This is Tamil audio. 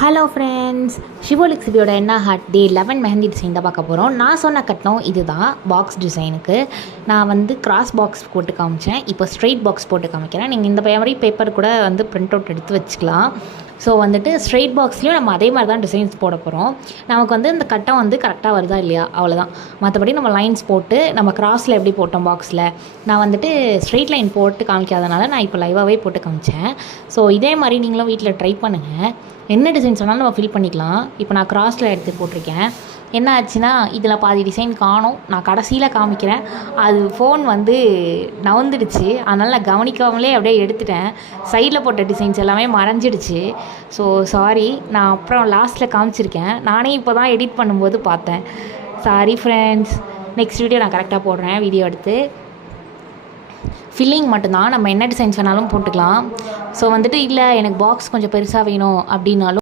ஹலோ ஃப்ரெண்ட்ஸ், ஷிவோலிக்ஸிபியோட என்ன ஹார்ட் டே 11 மெஹந்தி டிசைன் தான் பார்க்க போகிறோம். நான் சொன்ன கட்டணம் இது தான். பாக்ஸ் டிசைனுக்கு நான் வந்து கிராஸ் பாக்ஸ் போட்டு காமிச்சேன். இப்போ ஸ்ட்ரெயிட் பாக்ஸ் போட்டு காமிக்கிறேன். நீங்கள் இந்த மாதிரி பேப்பர் கூட வந்து பிரிண்ட் அவுட் எடுத்து வச்சுக்கலாம். ஸோ வந்துட்டு ஸ்ட்ரெயிட் பாக்ஸ்லேயும் நம்ம அதே மாதிரி தான் டிசைன்ஸ் போட போகிறோம். நமக்கு வந்து இந்த கட்டம் வந்து கரெக்டாக வருதா இல்லையா அவ்வளோதான். மற்றபடி நம்ம லைன்ஸ் போட்டு நம்ம கிராஸில் எப்படி போட்டோம் பாக்ஸில், நான் வந்துட்டு ஸ்ட்ரெயிட் லைன் போட்டு காமிக்காதனால நான் இப்போ லைவாகவே போட்டு காமிச்சேன். ஸோ இதே மாதிரி நீங்களும் வீட்டில் ட்ரை பண்ணுங்கள். என்ன டிசைன்ஸ் வேணாலும் நம்ம ஃபில் பண்ணிக்கலாம். இப்போ நான் கிராஸில் எடுத்து போட்டிருக்கேன். என்ன ஆச்சுன்னா இதில் பாதி டிசைன் காணும். நான் கடைசியில் காமிக்கிறேன். அது ஃபோன் வந்து நவுந்துடுச்சு, அதனால் நான் கவனிக்காமலே அப்படியே எடுத்துட்டேன். சைடில் போட்ட டிசைன்ஸ் எல்லாமே மறைஞ்சிடுச்சு. ஸோ சாரி, நான் அப்புறம் லாஸ்ட்டில் காமிச்சிருக்கேன். நானே இப்போ தான் எடிட் பண்ணும்போது பார்த்தேன். Sorry friends. நெக்ஸ்ட் வீடியோ நான் கரெக்டாக போடுறேன். வீடியோ எடுத்து ஃபில்லிங் மட்டும்தான், நம்ம என்ன டிசைன்ஸ் வேணாலும் போட்டுக்கலாம். ஸோ வந்துட்டு இல்லை எனக்கு பாக்ஸ் கொஞ்சம் பெருசாக வேணும் அப்படின்னாலும்